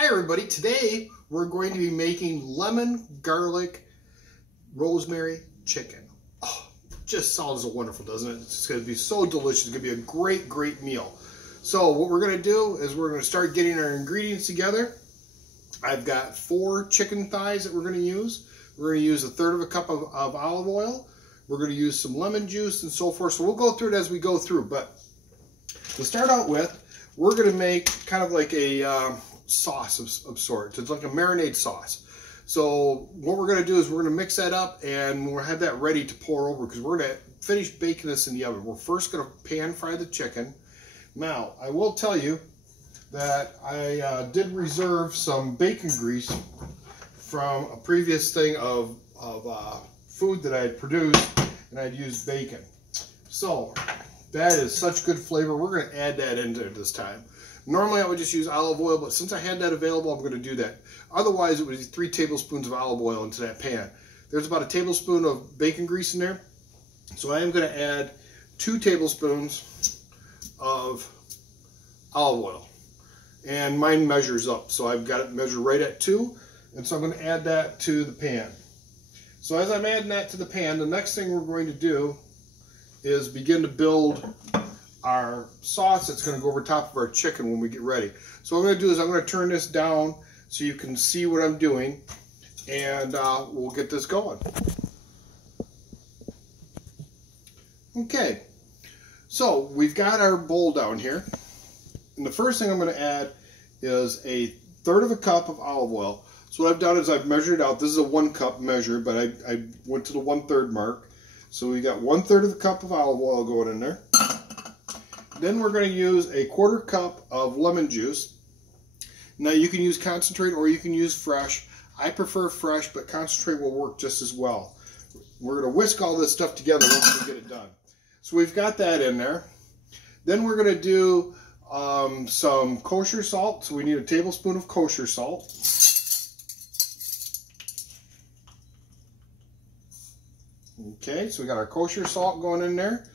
Hi everybody, today we're going to be making lemon, garlic, rosemary chicken. Oh, just sounds wonderful, doesn't it? It's going to be so delicious. It's going to be a great meal. So what we're going to do is we're going to start getting our ingredients together. I've got 4 chicken thighs that we're going to use. We're going to use 1/3 cup of olive oil. We're going to use some lemon juice and so forth. So we'll go through it as we go through. But to start out with, we're going to make kind of like a sauce of sorts. It's like a marinade sauce. So what we're going to do is we're going to mix that up and we'll have that ready to pour over because we're going to finish baking this in the oven. We're first going to pan fry the chicken. Now, I will tell you that I did reserve some bacon grease from a previous thing of food that I had produced, and I'd used bacon. So that is such good flavor. We're going to add that into it this time. Normally I would just use olive oil, but since I had that available, I'm going to do that. Otherwise, it would be 3 tablespoons of olive oil into that pan. There's about 1 tablespoon of bacon grease in there. So I am going to add 2 tablespoons of olive oil. And mine measures up, so I've got it measured right at 2. And so I'm going to add that to the pan. So as I'm adding that to the pan, the next thing we're going to do is begin to build our sauce that's going to go over top of our chicken when we get ready. So what I'm going to do is I'm going to turn this down so you can see what I'm doing, and we'll get this going. Okay, so we've got our bowl down here, and the first thing I'm going to add is 1/3 cup of olive oil. So what I've done is I've measured it out. This is a 1 cup measure, but I went to the 1/3 mark. So we got 1/3 cup of olive oil going in there. Then we're going to use 1/4 cup of lemon juice. Now you can use concentrate or you can use fresh. I prefer fresh, but concentrate will work just as well. We're going to whisk all this stuff together once we get it done. So we've got that in there. Then we're going to do some kosher salt. So we need 1 tablespoon of kosher salt. Okay, so we got our kosher salt going in there.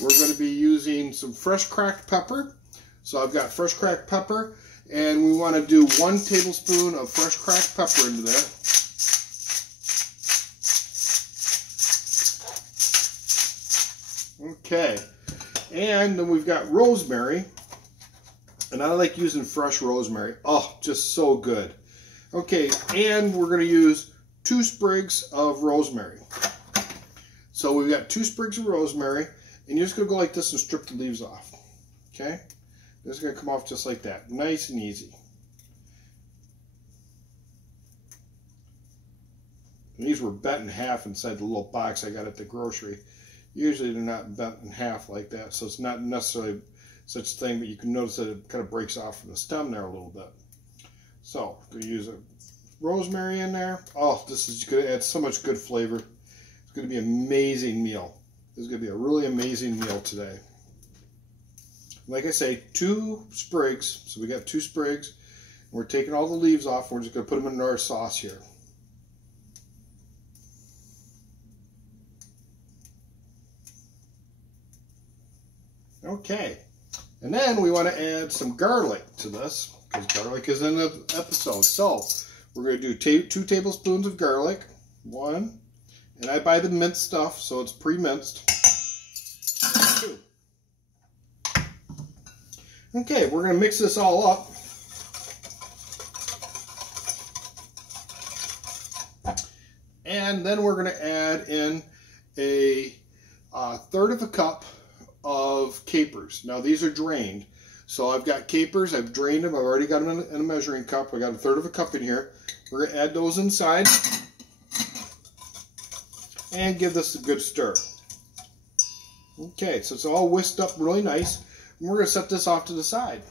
We're going to be using some fresh cracked pepper. So I've got fresh cracked pepper, and we want to do 1 tablespoon of fresh cracked pepper into there. Okay, and then we've got rosemary, and I like using fresh rosemary. Oh, just so good. Okay, and we're going to use 2 sprigs of rosemary. So we've got 2 sprigs of rosemary, and you're just going to go like this and strip the leaves off. Okay? This is going to come off just like that. Nice and easy. And these were bent in half inside the little box I got at the grocery. Usually they're not bent in half like that, so it's not necessarily such a thing, but you can notice that it kind of breaks off from the stem there a little bit. So, I'm going to use a rosemary in there. Oh, this is going to add so much good flavor. It's going to be an amazing meal. This is going to be a really amazing meal today. Like I say, 2 sprigs. So we got 2 sprigs. And we're taking all the leaves off. We're just going to put them in our sauce here. Okay. And then we want to add some garlic to this, because garlic is in the episode. So we're going to do 2 tablespoons of garlic. 1. And I buy the minced stuff, so it's pre-minced. 2. Okay, we're going to mix this all up. And then we're going to add in 1/3 cup of capers. Now these are drained. So I've got capers, I've drained them, I've already got them in a measuring cup. I got 1/3 cup in here. We're going to add those inside. And give this a good stir. Okay, so it's all whisked up really nice. And we're going to set this off to the side.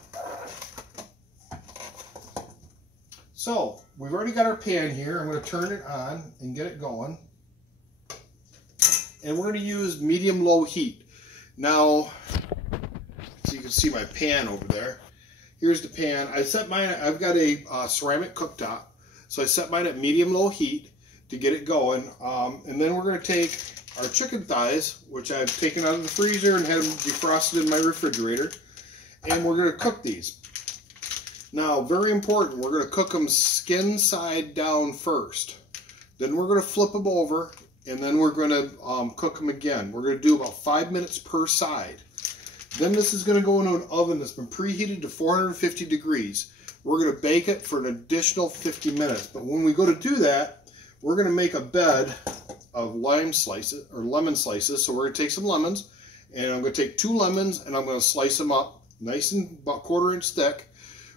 So, we've already got our pan here. I'm going to turn it on and get it going. And we're going to use medium-low heat. Now, so you can see my pan over there. Here's the pan. I set mine, I've got a ceramic cooktop. So I set mine at medium-low heat to get it going, and then we're going to take our chicken thighs, which I've taken out of the freezer and had them defrosted in my refrigerator, and we're going to cook these. Now, very important, we're going to cook them skin side down first. Then we're going to flip them over, and then we're going to cook them again. We're going to do about 5 minutes per side. Then this is going to go into an oven that's been preheated to 450 degrees. We're going to bake it for an additional 50 minutes. But when we go to do that, we're going to make a bed of lemon slices. So we're going to take some lemons, and I'm going to take 2 lemons, and I'm going to slice them up nice and about 1/4 inch thick.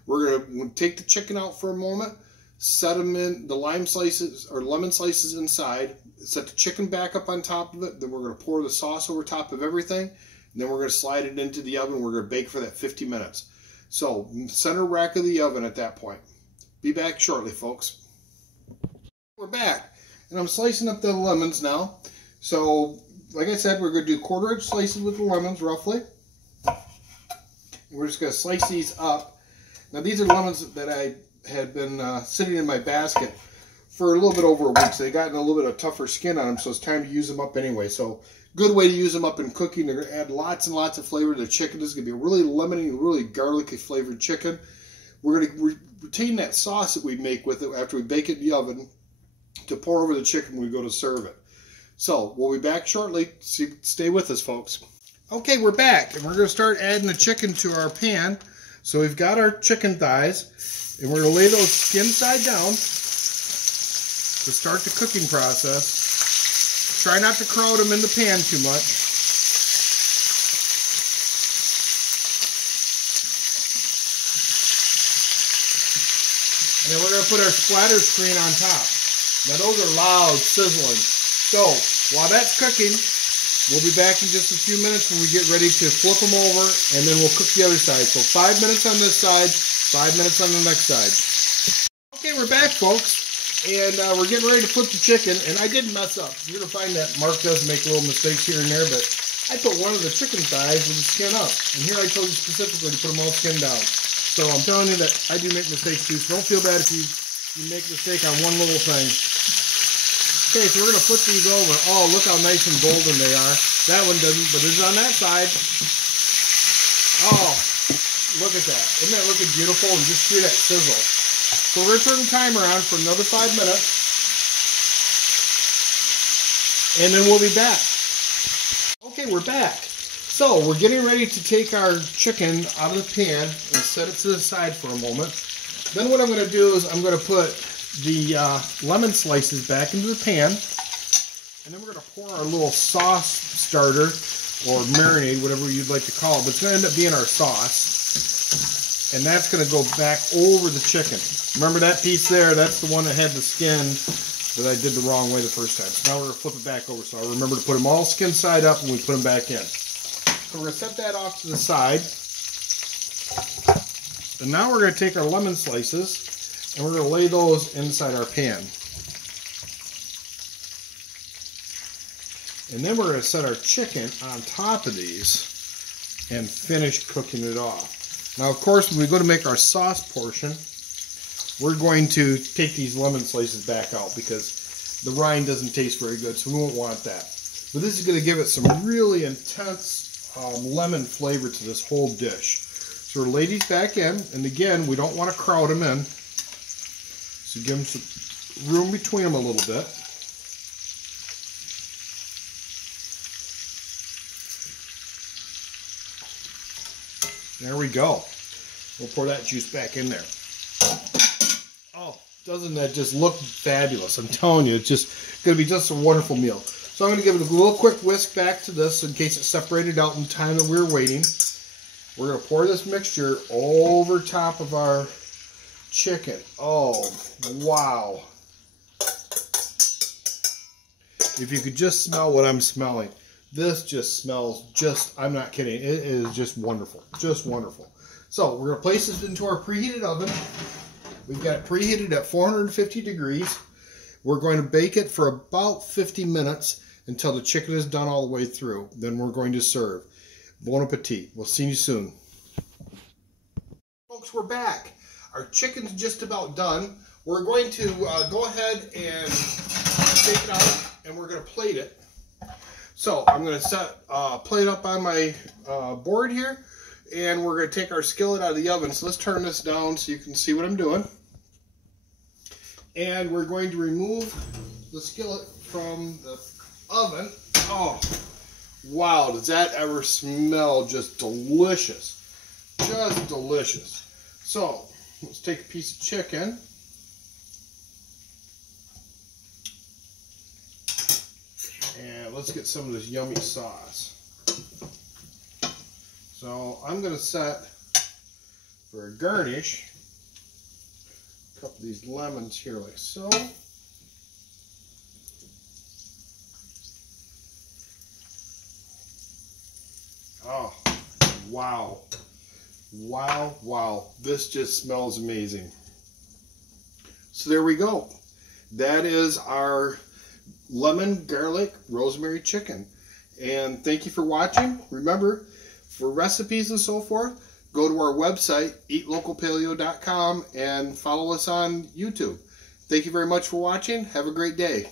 We're going to take the chicken out for a moment, set them in the lemon slices inside, set the chicken back up on top of it. Then we're going to pour the sauce over top of everything, and then we're going to slide it into the oven. We're going to bake for that 50 minutes. So center rack of the oven at that point. Be back shortly, folks. We're back, and I'm slicing up the lemons now. So like I said, we're going to do 1/4 inch slices with the lemons roughly. And we're just going to slice these up. Now these are lemons that I had been sitting in my basket for a little bit over a week. So they gotten a little bit of tougher skin on them, so it's time to use them up anyway. So good way to use them up in cooking. They're going to add lots and lots of flavor to the chicken. This is going to be a really lemony, really garlicky flavored chicken. We're going to retain that sauce that we make with it after we bake it in the oven to pour over the chicken when we go to serve it. So we'll be back shortly. Stay with us, folks. Okay, we're back, and we're going to start adding the chicken to our pan. So we've got our chicken thighs, and we're going to lay those skin side down to start the cooking process. Try not to crowd them in the pan too much. And then we're going to put our splatter screen on top. Now those are loud, sizzling. So while that's cooking, we'll be back in just a few minutes when we get ready to flip them over, and then we'll cook the other side. So 5 minutes on this side, 5 minutes on the next side. Okay, we're back, folks. And we're getting ready to flip the chicken, and I did mess up. You're going to find that Mark does make little mistakes here and there, but I put one of the chicken thighs with the skin up. And here I told you specifically to put them all skin down. So I'm telling you that I do make mistakes too, so don't feel bad if you make a mistake on one little thing. Okay, so we're going to flip these over. Oh, look how nice and golden they are. That one doesn't, but it's on that side. Oh, look at that. Isn't that looking beautiful? And just hear that sizzle. So we're going to turn the timer on for another 5 minutes. And then we'll be back. Okay, we're back. So we're getting ready to take our chicken out of the pan and set it to the side for a moment. Then what I'm going to do is I'm going to put the lemon slices back into the pan, and then we're going to pour our little sauce starter or marinade, whatever you'd like to call it, but it's going to end up being our sauce, and that's going to go back over the chicken. Remember that piece there? That's the one that had the skin that I did the wrong way the first time. So now we're going to flip it back over, so I'll remember to put them all skin side up when we put them back in. So we're going to set that off to the side, and now we're going to take our lemon slices and we're going to lay those inside our pan. And then we're going to set our chicken on top of these and finish cooking it off. Now, of course, when we go to make our sauce portion, we're going to take these lemon slices back out because the rind doesn't taste very good, so we won't want that. But this is going to give it some really intense lemon flavor to this whole dish. So we'll lay these back in, and again, we don't want to crowd them in. So give them some room between them a little bit. There we go. We'll pour that juice back in there. Oh, doesn't that just look fabulous? I'm telling you, it's just going to be just a wonderful meal. So I'm going to give it a little quick whisk back to this in case it separated out in the time that we were waiting. We're going to pour this mixture over top of our chicken. Oh, wow. If you could just smell what I'm smelling. This just smells I'm not kidding. It is just wonderful. Just wonderful. So we're going to place this into our preheated oven. We've got it preheated at 450 degrees. We're going to bake it for about 50 minutes until the chicken is done all the way through. Then we're going to serve. Bon appetit. We'll see you soon. Folks, we're back. Our chicken's just about done. We're going to go ahead and take it out, and we're going to plate it. So I'm going to set plate up on my board here, And we're going to take our skillet out of the oven. So let's turn this down so you can see what I'm doing. And we're going to remove the skillet from the oven. Oh, wow, does that ever smell just delicious? Just delicious. So, let's take a piece of chicken. And let's get some of this yummy sauce. So I'm going to set for a garnish a couple of these lemons here like so. Oh, wow. Wow, wow. This just smells amazing. So there we go. That is our lemon, garlic, rosemary chicken. And thank you for watching. Remember, for recipes and so forth, go to our website, eatlocalpaleo.com, and follow us on YouTube. Thank you very much for watching. Have a great day.